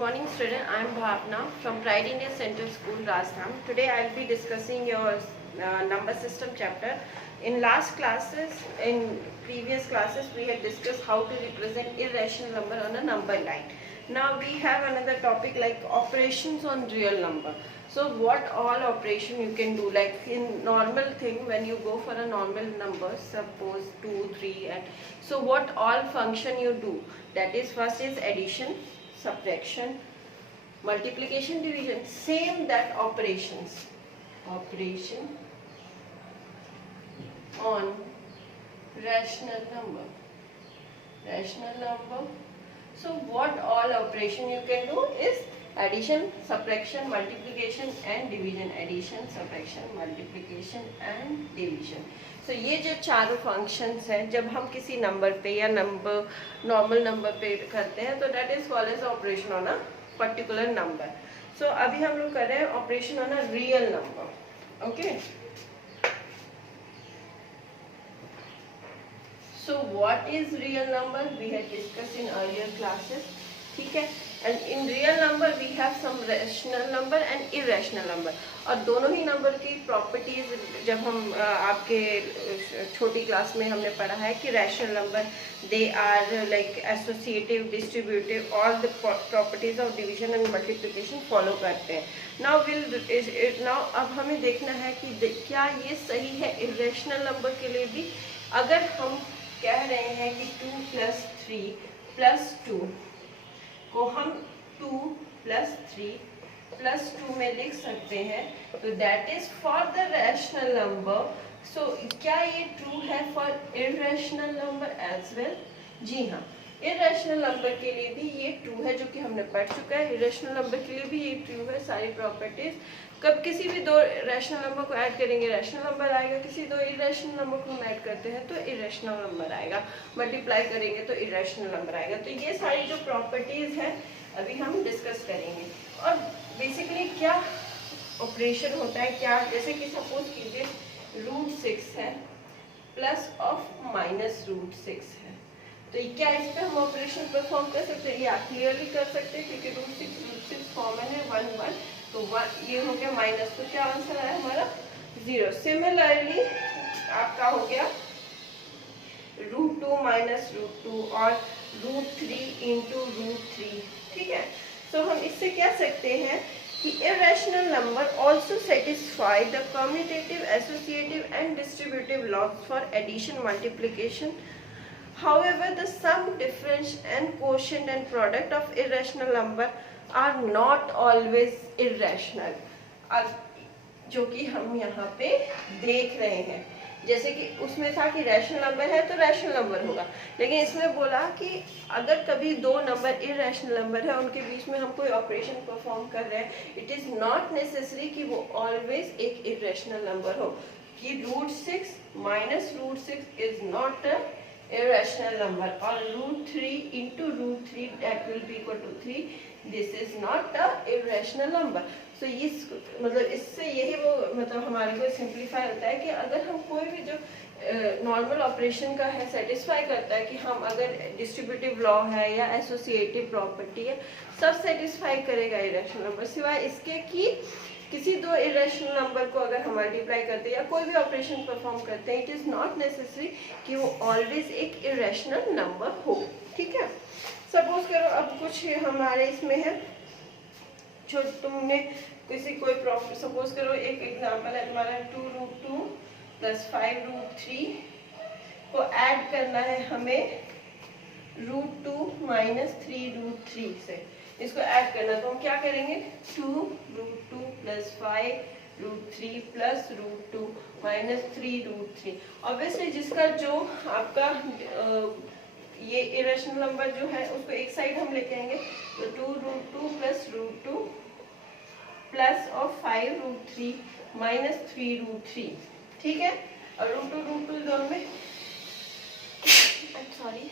morning student, I am Bhavna from Pride India Central School, Rajasthan. Today I will be discussing your number system chapter. In previous classes we had discussed how to represent irrational number on a number line. Now we have another topic like operations on real number. So what all operation you can do, like in normal thing when you go for a normal number, suppose 2, 3 and so what all function you do, that is first is addition, subtraction, multiplication, division, same that operations, operation on rational number. So what all operation you can do is addition, subtraction, multiplication and division. Addition, subtraction, multiplication and division. So ये जो चारों functions हैं जब हम किसी number पे या normal number पे करते हैं तो that is called as operation on a particular number. So अभी हम लोग कर रहे हैं operation on a real number. Okay, so what is real number we had discussed in earlier classes. ठीक है, and in real number we have some rational number and irrational number. और दोनों ही नंबर की प्रॉपर्टीज जब हम आपके छोटी class में हमने पढ़ा है कि rational number they are like associative, distributive, all the properties of division and multiplication follow करते हैं. नाउ अब हमें देखना है कि क्या ये सही है इरेशनल नंबर के लिए भी. अगर हम कह रहे हैं कि 2 + 3 + 2 को हम 2 + 3 + 2 में लिख सकते हैं तो that is for the rational number. So क्या ये ट्रू है for irrational number as well? जी हाँ, इरेशनल नंबर के लिए भी ये ट्रू है, जो कि हमने पढ़ चुका है. इरेशनल नंबर के लिए भी ये ट्रू है सारी प्रॉपर्टीज. कब किसी भी दो रैशनल नंबर को ऐड करेंगे रैशनल नंबर आएगा, किसी दो इरेशनल नंबर को हम ऐड करते हैं तो इरेशनल नंबर आएगा, मल्टीप्लाई करेंगे तो इरेशनल नंबर आएगा. तो ये सारी जो प्रॉपर्टीज हैं अभी हम डिस्कस करेंगे. और बेसिकली क्या ऑपरेशन होता है, क्या जैसे कि सपोज कीजिए √6 है प्लस ऑफ -√6 है, तो क्या इस पर हम ऑपरेशन परफॉर्म कर सकते हैं? या क्लियरली कर सकते हैं क्योंकि √6 कॉमन है, 1 1 तो ये हो गया माइनस. तो क्या आंसर आया हमारा 0. सिमिलरली आपका हो गया √2 - √2 और √3 × √3. ठीक है, सो हम इससे क्या सकते हैं कि irrational number also satisfy the commutative, associative and distributive laws for addition, multiplication. However, the sum, difference and quotient and product of irrational number are not always irrational. जो कि हम यहाँ पे देख रहे हैं, जैसे कि उसमें था कि रैशनल नंबर है तो रैशनल नंबर होगा, लेकिन इसमें बोला कि अगर कभी दो नंबर इरेशनल नंबर है उनके बीच में हम कोई ऑपरेशन परफॉर्म कर रहे हैं, इट इज नॉट नेसेसरी कि वो ऑलवेज एक इरेशनल नंबर हो. कि √6 - √6 is not a irrational number or √3 × √3 that will be equal to 3. This is not a irrational number. So इस मतलब इससे यही वो मतलब हमारे को सिंप्लीफाई होता है कि अगर हम कोई भी जो नॉर्मल ऑपरेशन का है सेटिस्फाई करता है कि हम अगर डिस्ट्रीब्यूटिव लॉ है या एसोसिएटिव प्रॉपर्टी है, सब सेटिस्फाई करेगा इरेशनल नंबर, सिवाय इसके कि किसी दो इरेशनल नंबर को अगर हम मल्टीप्लाई करते हैं या कोई भी ऑपरेशन परफॉर्म करते हैं, इट इज नॉट नेसेसरी कि वो ऑलवेज एक इरेशनल नंबर हो. ठीक है, सपोज करो अब कुछ हमारे इसमें है जो तुमने किसी कोई सपोज करो एक एग्जांपल है तुम्हारा 2√2 + 5√3 को ऐड करना है हमें √2 - 3√3 से. इसको ऐड करना तो हम क्या करेंगे 2√2 + 5√3 + √2 - 3√3. ऑब्वियसली जिसका जो आपका ये इरेशनल नंबर जो है उसको एक साइड हम लेके आएंगे तो 2√2 + √2 प्लस ऑफ 5√3 - 3√3. ठीक है, और √2 दोनों में सॉरी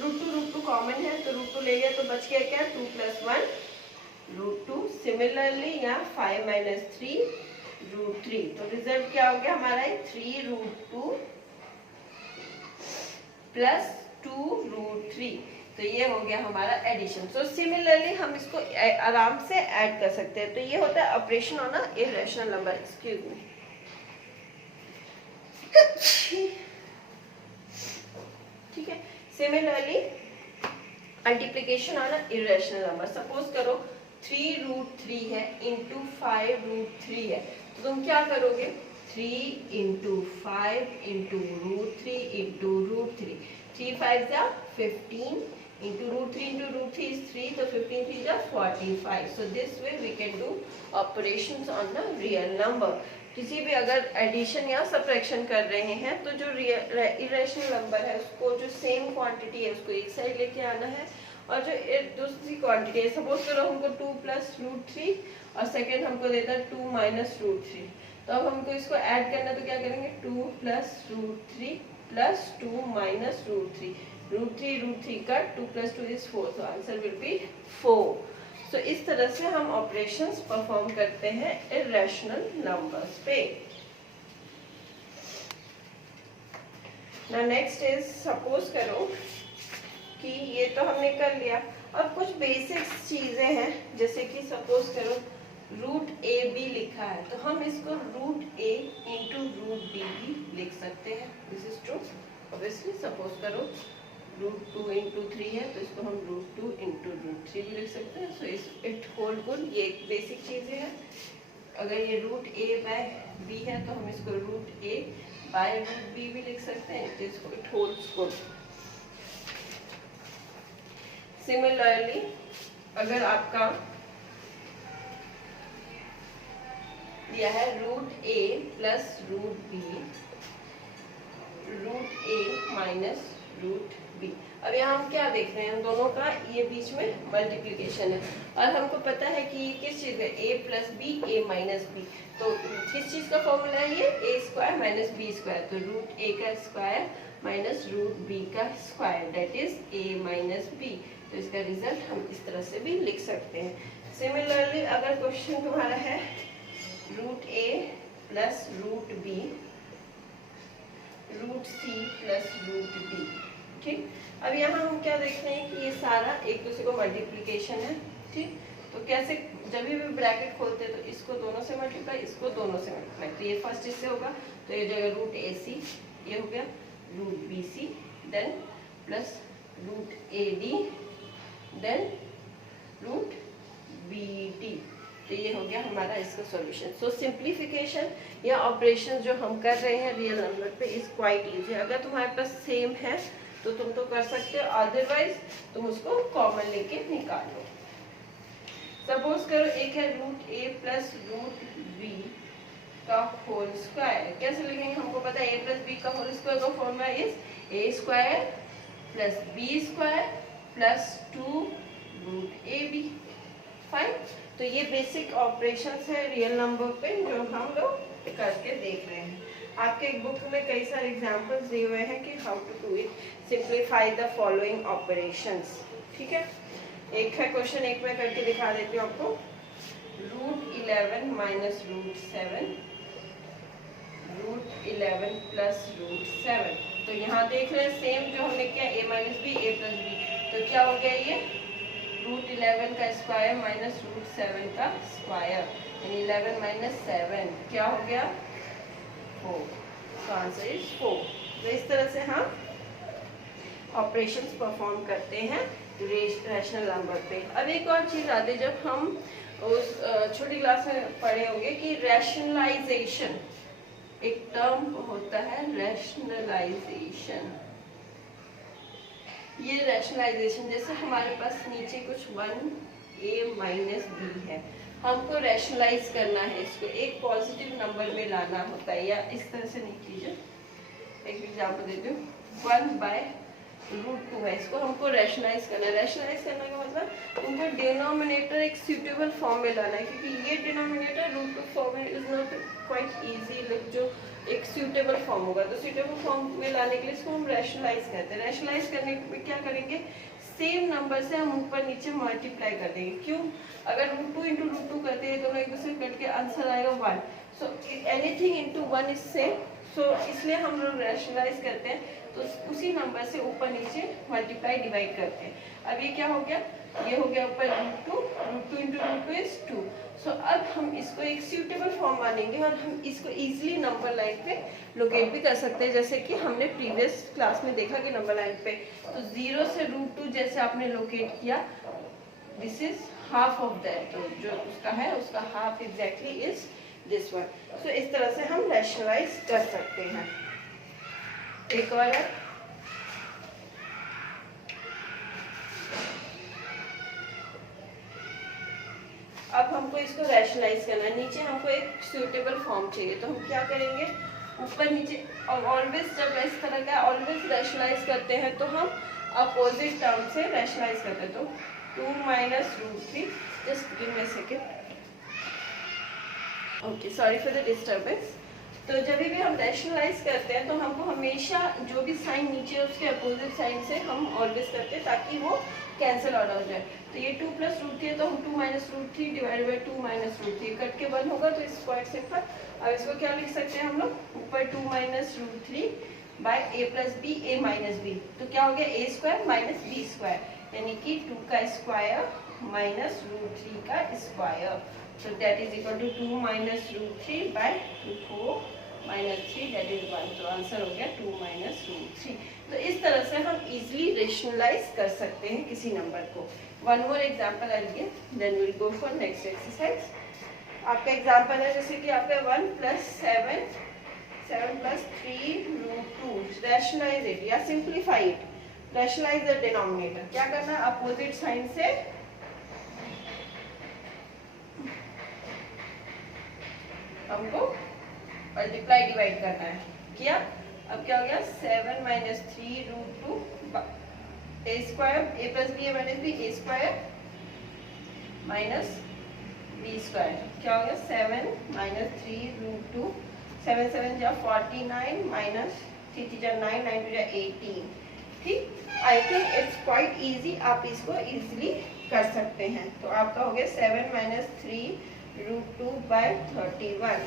√2 कॉमन है तो √2 ले गया तो बच गया क्या 2 + 1 √2. सिमिलरली यहाँ 5 - 3 √3. तो रिजल्ट क्या हो गया हमारा 3√2 + 2√3. तो ये हो गया हमारा एडिशन। सो सिमिलरली हम इसको आराम से ऐड कर सकते हैं। तो ये होता है operation on a irrational number. Excuse me. ठीक है, similarly multiplication on a irrational number. Suppose करो 3√3 है इंटू 5√3 है, तो तुम क्या करोगे? 3 इंटू 5 इंटू √3 इंटू √3, 3 5 जा 15 into √3 into √3 is 3, so 15 3 is 45. So this way we can do operations on the real number. किसी भी अगर एडिशन या सब्ट्रैक्शन कर रहे हैं तो जो इरेशनल नंबर है उसको, जो सेम क्वांटिटी है उसको एक साइड लेके आना है, और जो दूसरी क्वांटिटी है, सपोज करो हमको 2 प्लस √3 और सेकेंड हमको देता है 2 माइनस √3, तो अब हमको इसको ऐड करना, तो क्या करेंगे? 2 प्लस √3 प्लस 2 माइनस √3, √3 का 2 plus 2 is 4, so answer will be 4. So इस तरह से हम ऑपरेशंस परफॉर्म करते हैं इरेशनल नंबर्स पे। Now next is, सपोज करो कि ये तो हमने कर लिया, अब कुछ बेसिक चीजें हैं, जैसे कि सपोज करो √AB लिखा है, तो हम इसको √A into √B भी लिख सकते हैं। This is true obviously. Suppose करो √2 into 3 है, तो इसको हम √2 into √3 भी लिख सकते हैं। So it hold good. ये एक बेसिक चीजें हैं। अगर ये √A by B है तो हम इसको √A by √B भी लिख सकते हैं। It holds good. सिमिलरली अगर आपका दिया है √A plus √B, √A minus √B, अब यहाँ हम क्या देख रहे हैं? हम दोनों का ये बीच में मल्टीप्लिकेशन है, और हमको पता है कि ये किस चीज है? A plus B, A minus B. तो किस चीज का फॉर्मूला है ये? A square minus B square, तो √A का स्क्वायर माइनस √B का square, that is A minus B. तो इसका रिजल्ट हम इस तरह से भी लिख सकते हैं। सिमिलरली अगर क्वेश्चन तुम्हारा है √A plus √B, √C plus √D, ठीक। अब यहाँ हम क्या देख रहे हैं कि ये सारा एक दूसरे को मल्टीप्लिकेशन है, ठीक। तो कैसे? जब भी ब्रैकेट खोलते हैं तो इसको दोनों से मल्टीप्लाई, इसको दोनों से मल्टीप्लाई, तो ये फर्स्ट इससे होगा, तो ये जगह √AC ये हो गया, √BC then plus √AD then √BD, तो ये हो गया हमारा इसका सॉल्यूशन। सो सिंप्लीफिकेशन या ऑपरेशन जो हम कर रहे हैं रियल नंबर पे इज क्वाइट इजी। अगर तुम्हारे पास सेम है तो तुम तो कर सकते हो, अदरवाइज तुम उसको कॉमन लेके निकाल लो। सपोज करो एक है √A प्लस √B का होल स्क्वायर, कैसे लिखेंगे? हमको पता है A प्लस B का होल स्क्वायर का formula is A square plus B square plus 2 √AB। Fine. तो ये बेसिक ऑपरेशंस है रियल नंबर पे जो हम लोग करके देख रहे हैं। आपके एक बुक में कई सारे एग्जांपल्स दिए हुए हैं कि how to do it, simplify the following operations, ठीक है। एक है क्वेश्चन, एक मैं करके दिखा देती हूँ आपको। √11 माइनस √7, √11 प्लस √7, तो यहाँ देख रहे हैं सेम जो हमने किया A minus B, A plus B, तो क्या हो गया? ये √11 का स्क्वायर माइनस √7 का स्क्वायर, यानी 11 माइनस 7 क्या हो गया? 4। तो आंसर इज 4। तो इस तरह से हम ऑपरेशंस परफॉर्म करते हैं रैशनल नंबर पे। अब एक और चीज आती है, जब हम उस छोटी क्लास में पढ़े होंगे कि रैशनलाइजेशन, एक टर्म होता है रैशनलाइजेशन। ये रैशनलाइजेशन, जैसे हमारे पास नीचे कुछ 1A माइनस बी है, हमको रैशनलाइज करना है, इसको एक पॉजिटिव नंबर में लाना होता है, या इस तरह से नहीं कीजिए। एक एग्जांपल देती हूँ, 1/√2 है, इसको हमको रैशनलाइज करना है। रैशनलाइज करने का मतलब उनको डिनोमिनेटर एक सूटेबल फॉर्म में लाना है, क्योंकि ये डिनोमिनेटर √2 फॉर्म में इज नॉट क्वाइट इजी, जो एक सूटेबल फॉर्म होगा, तो सूटेबल फॉर्म में लाने के लिए इसको हम रैशनलाइज करते हैं। रैशनलाइज करने में क्या करेंगे? सेम नंबर से हम ऊपर नीचे मल्टीप्लाई कर देंगे। क्यों? अगर √2 into √2 करते हैं दोनों एक दूसरे कट के आंसर आएगा 1, so anything into 1 is same, so इसलिए हम लोग रैशनलाइज करते हैं, तो उसी नंबर से ऊपर नीचे मल्टीप्लाई डिवाइड करते हैं। अब ये क्या हो गया, ये हो गया ऊपर √2 इंटू √2 इज 2। सो अब हम इसको एक सूटेबल फॉर्म मानेंगे और हम इसको इजीली नंबर लाइन पे लोकेट भी कर सकते हैं, जैसे कि हमने प्रीवियस क्लास में देखा कि नंबर लाइन पे तो 0 से √2 जैसे आपने लोकेट किया, this is half of that, तो जो उसका है उसका half exactly is this one. So इस तरह से हम रैशनलाइज कर सकते हैं। एक और है, अब हमको इसको रैशनलाइज करना है, नीचे हमको एक सूटेबल फॉर्म चाहिए, तो हम क्या करेंगे, ऊपर नीचे ऑलवेज जब इस तरह का ऑलवेज रैशनलाइज करते हैं तो हम अपोजिट टर्म से रैशनलाइज करते हैं, तो 2 minus √3, just give me a second, okay sorry for the disturbance. तो जब भी हम रैशनलाइज करते हैं तो हमको हमेशा जो भी साइन नीचे है उसके अपोजिट साइन से हम ऑलवेज करते हैं ताकि वो कैंसिल आउट हो जाए। तो ये 2 प्लस √3 है तो हम 2 minus √3 divide by 2 minus √3 cut के 1 होगा, तो इट्स क्वाइट सिंपल। अब इसको क्या लिख सकते हैं हम लोग, ऊपर 2 minus √3 by a plus B a minus B, तो क्या हो गया a square minus b square, यानी कि 2 का स्क्वायर माइनस √3 का square, so that is equal to 2 minus √3 by 4 minus 3 that is 1, तो आंसर हो गया 2 minus √3। तो इस तरह से हम इजीली रेशनलाइज कर सकते हैं किसी नंबर को। One more example I give, then we will go for next exercise. आपका एग्जांपल है जैसे कि आपका 1 + 7 + 3 √2, रैशनलाइज इट या simplify it, rationalise the denominator. क्या करना है, अपोजिट साइन से हमको मल्टीप्लाई डिवाइड करना है, किया। अब क्या हो गया, 7 minus 3 √2 a square a plus B a minus B a square minus b square, क्या हो गया 7 माइनस 3 √2, 7 7 जा 49 माइनस 3 3 जा 9 9 2 जा 18। ठीक, I think it's quite easy, आप इसको इजीली कर सकते हैं। तो आपका हो गया 7 minus 3 √2 by 31,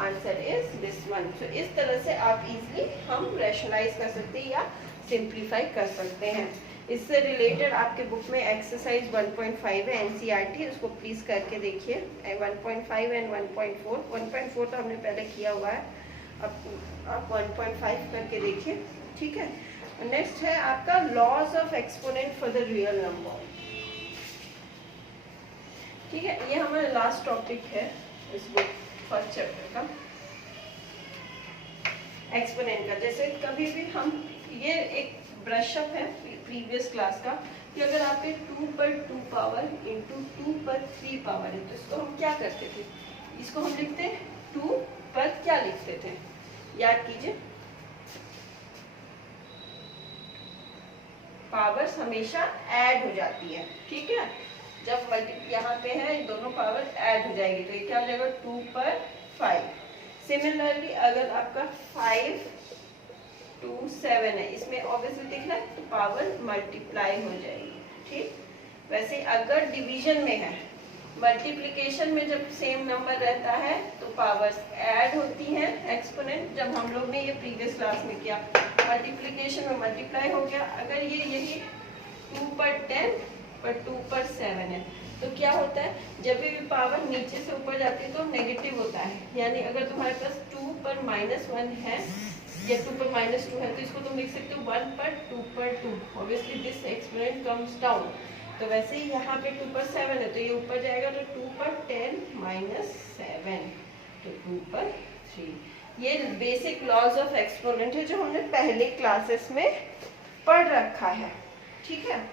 answer is this one. तो इस तरह से आप इजीली हम रैशनलाइज कर सकते हैं या सिंप्लीफाई कर सकते हैं। इससे रिलेटेड आपके बुक में एक्सरसाइज 1.5 है एनसीईआरटी, उसको प्लीज करके देखिए। 1.5 एंड 1.4, 1.4 तो हमने पहले किया हुआ है, अब आप 1.5 करके देखिए, ठीक है। नेक्स्ट है आपका laws of exponent for the real number, ठीक है। ये हमारा लास्ट टॉपिक है इस बुक फर्स्ट चैप्टर का, एक्सपोनेंट का। जैसे कभी भी हम, ये एक ब्रश अप है प्रीवियस क्लास का, कि अगर आपके 2 पर 2 पावर इंटू 2 पर 3 पावर है तो इसको हम क्या करते थे, इसको हम लिखते 2 पर क्या लिखते थे, याद कीजिए, पावर्स हमेशा ऐड हो जाती है, ठीक है। जब यहाँ पे है दोनों पावर ऐड हो जाएगी तो ये क्या हो जाएगा 2 पर 5। सिमिलरली अगर आपका 5 2 7 है, इसमें ऑब्वियसली दिख रहा है तो पावर मल्टीप्लाई हो जाएगी, ठीक। वैसे अगर डिवीजन में है, मल्टीप्लिकेशन में जब सेम नंबर रहता है तो पावर्स ऐड होती हैं, एक्सपोनेंट। जब हम लोग ने ये प्रीवियस क्लास में किया, मल्टीप्लिकेशन में मल्टीप्लाई हो गया। अगर ये यही 2 पर 10 पर 2 पर 7 है तो क्या होता है, जब भी पावर नीचे से ऊपर जाती है तो नेगेटिव होता है, यानी अगर तुम्हारे पास 2 पर -1 है या 2 पर -2 है तो इसको तुम लिख सकते हो 1 पर 2 पर 2, obviously this exponent comes down. तो वैसे ही यहाँ पे 2 पर 7 है तो ये ऊपर जाएगा तो 2 पर 10 -7 तो 2 पर 3। ये बेसिक लॉज ऑफ एक्सपोनेंट है जो हमने पहले क्लासेस में पढ़ रखा है, ठीक है।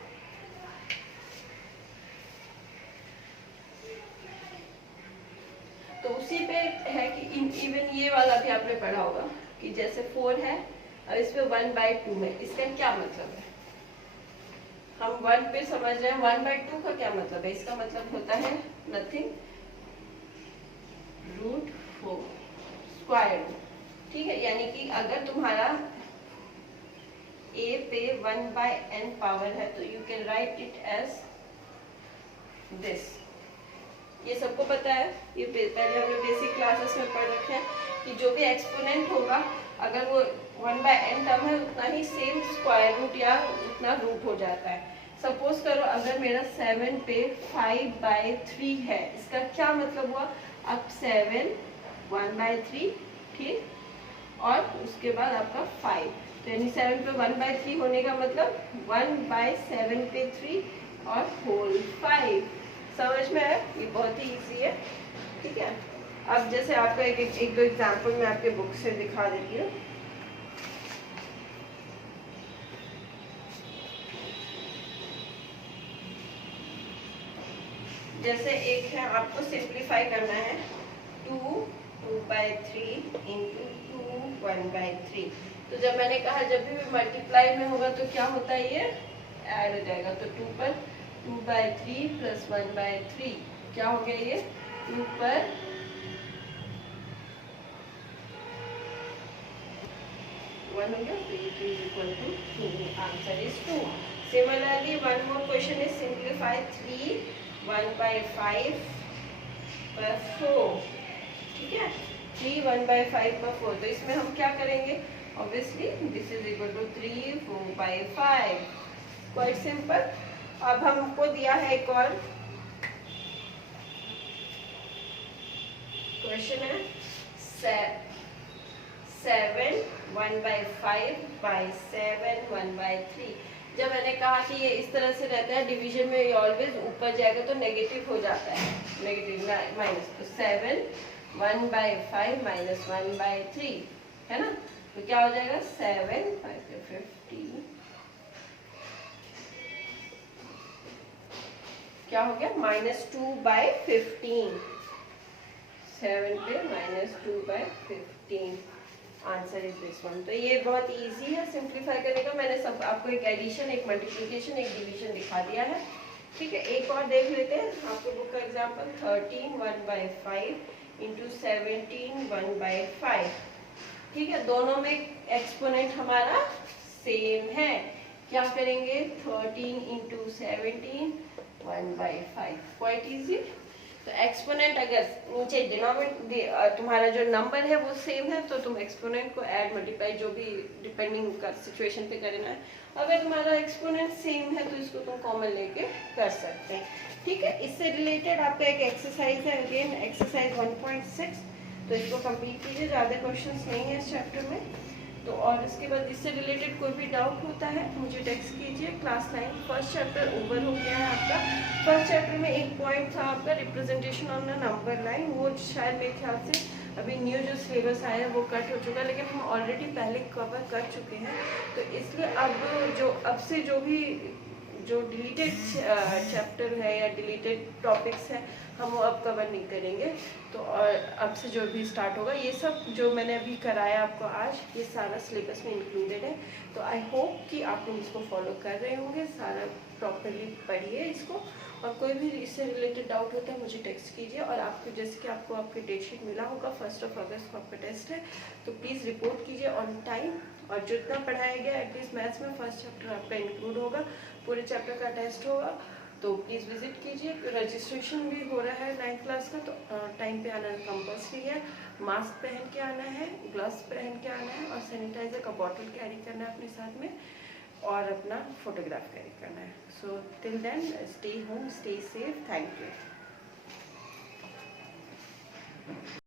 तो उसी पे है कि इवन ये वाला भी आपने पढ़ा होगा कि जैसे 4 है और इस पे 1/2 है, इसका क्या मतलब है, हम 1 पे समझ रहे हैं, 1/2 का क्या मतलब है, इसका मतलब होता है नथिंग √4 स्क्वायर रूट, ठीक है। यानी कि अगर तुम्हारा a पे 1/n पावर है तो you can write it as this. ये सबको पता है, ये पहले हमने बेसिक क्लासेस में पढ़ रखे हैं कि जो भी एक्सपोनेंट होगा अगर वो 1/n टर्म है उतना ही सेम स्क्वायर रूट या उतना रूट हो जाता है। सपोज करो अगर मेरा 7 पे 5/3 है, इसका क्या मतलब हुआ, अब 7 1/3, ठीक, और उसके बाद आपका 5, तो यानी 7 पे 1/3 होने का मतलब 1/7 पे 3 और होल 5। समझ में आया? ये बहुत ही इजी है, ठीक है। अब जैसे आपको एक दो एग्जाम्पल मैं आपके बुक से दिखा देती हूँ। जैसे एक है, आपको सिंप्लीफाई करना है 2/3 इंटू 1/3। तो जब मैंने कहा जब भी मल्टीप्लाई में होगा तो क्या होता है, ये ऐड हो जाएगा। तो 2 पर 2/3 प्लस 1/3 क्या हो गया, ये 2 पर 1 हो गया, तो ये is equal to 2, answer is 2। Similarly one more question is simplify 3 1/5 पर 4, ठीक है, 3 1/5 पर 4। तो इसमें हम क्या करेंगे, obviously this is equal to 3 4/5, quite simple. अब हमको दिया है एक और क्वेश्चन है 7 1/5/7 1/3। जब मैंने कहा कि ये इस तरह से रहता है, डिवीजन में ये ऑलवेज ऊपर जाएगा तो नेगेटिव हो जाता है, नेगेटिव माइनस, तो 7 1/5 माइनस 1/3 है ना, तो क्या हो जाएगा 7 5 15, क्या हो गया -2/15, 7 पे -2/15, आंसर इज दिस वन। तो ये बहुत इजी है सिंप्लीफाई करने का। मैंने सब आपको एक एडिशन, एक मल्टीप्लिकेशन, एक डिवीजन दिखा दिया है, ठीक है। एक और देख लेते हैं आपको बुक का एग्जांपल, 13 1/5 इंटू 17 1/5, ठीक है। दोनों में एक्सपोनेंट हमारा सेम है, क्या करेंगे 13 इंटू 17 1/5, क्वाइट इजी। तो एक्सपोनेंट अगर नीचे डिनोमिनेटर तुम्हारा जो नंबर है वो सेम है तो तुम एक्सपोनेंट को ऐड मल्टीप्लाई जो भी डिपेंडिंग कर सिचुएशन पे करना है। अगर तुम्हारा एक्सपोनेंट सेम है तो इसको तुम कॉमन लेके कर सकते हैं, ठीक है। इससे रिलेटेड आपका एक एक्सरसाइज है, अगेन एक्सरसाइज 1.6, तो इसको कंप्लीट कीजिए, ज़्यादा क्वेश्चंस नहीं है इस चैप्टर में। तो और इसके बाद इससे रिलेटेड कोई भी डाउट होता है मुझे टेक्स्ट कीजिए। क्लास 9 फर्स्ट चैप्टर ओवर हो गया है आपका। फर्स्ट चैप्टर में एक पॉइंट था आपका representation on the number line, वो शायद मेरे ख्याल से अभी न्यू जो सिलेबस आया है वो कट हो चुका है, लेकिन हम ऑलरेडी पहले कवर कर चुके हैं। तो इसलिए अब से जो डिलीटेड चैप्टर है या डिलीटेड टॉपिक्स है हम वो अब कवर नहीं करेंगे। तो और अब से जो भी स्टार्ट होगा, ये सब जो मैंने अभी कराया आपको आज, ये सारा सिलेबस में इंक्लूडेड है। तो आई होप कि आप लोग इसको फॉलो कर रहे होंगे, सारा प्रॉपरली पढ़िए इसको। और कोई भी इससे रिलेटेड डाउट होता है मुझे टेक्स्ट कीजिए। और आपको जैसे कि आपको आपके डेटशीट मिला होगा 1 अगस्त को आपका टेस्ट है, तो प्लीज़ रिपोर्ट कीजिए ऑन टाइम। और जितना पढ़ाया गया एटलीस्ट मैथ्स में फर्स्ट चैप्टर आपका इंक्लूड होगा, पूरे चैप्टर का टेस्ट होगा, तो प्लीज़ विजिट कीजिए। रजिस्ट्रेशन भी हो रहा है 9th क्लास का, तो टाइम पे आना कंपल्सरी है। मास्क पहन के आना है, ग्लव्स पहन के आना है, और सैनिटाइजर का बॉटल कैरी करना है अपने साथ में, और अपना फोटोग्राफ कैरी करना है। So till then stay home, stay safe, thank you.